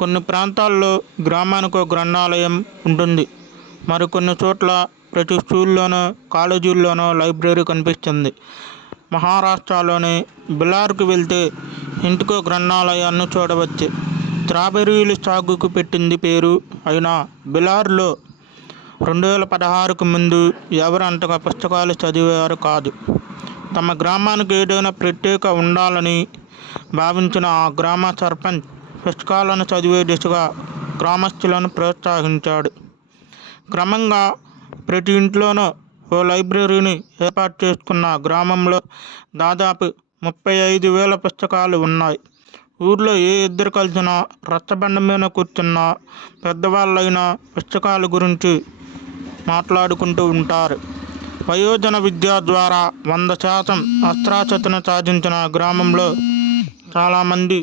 కొన్ని ప్రాంతాల్లో గ్రామానికో గ్రంథాలయం ఉంటుంది. మరికొన్ని చోట్ల ప్రతి స్కూల్లోనో కాలేజీల్లోనో లైబ్రరీ కనిపిస్తుంది. మహారాష్ట్రలోని బిలార్కు వెళ్తే ఇంటికో గ్రంథాలయాన్ని చూడవచ్చు. స్ట్రాబెర్రీల సాగుకు పెట్టింది పేరు అయినా బిలార్లో 2016కు ముందు ఎవరు అంతగా పుస్తకాలు చదివేవారు కాదు. తమ గ్రామానికి ఏదైనా ప్రత్యేక ఉండాలని భావించిన ఆ గ్రామ సర్పంచ్ పుస్తకాలను చదివే దిశగా గ్రామస్తులను ప్రోత్సహించాడు. క్రమంగా ప్రతి ఇంట్లోనూ ఓ లైబ్రరీని ఏర్పాటు చేసుకున్న గ్రామంలో దాదాపు 35,000 పుస్తకాలు ఉన్నాయి. ఊర్లో ఏ ఇద్దరు కలిసినా రచ్చబండ మీద కూర్చున్న పెద్దవాళ్ళైనా పుస్తకాల గురించి మాట్లాడుకుంటూ ఉంటారు. వయోజన విద్య ద్వారా 100% అక్షరాస్యతను సాధించిన గ్రామంలో చాలామంది